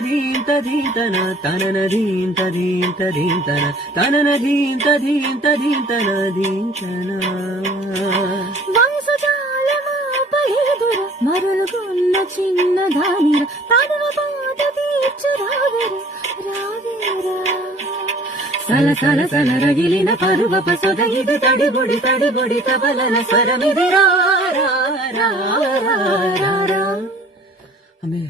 ధీంతన తనన ధీంతన తనన ధీంతన ధీంతన మరులుకున్న చిన్న దానిర తనువ పాట తీర్చు రావేరా రావేరా సల సల సల రగిలిన పరువప సొదగిది తడిబొడి తబలన స్వరమిది రా రా రా రా రా. ఆమె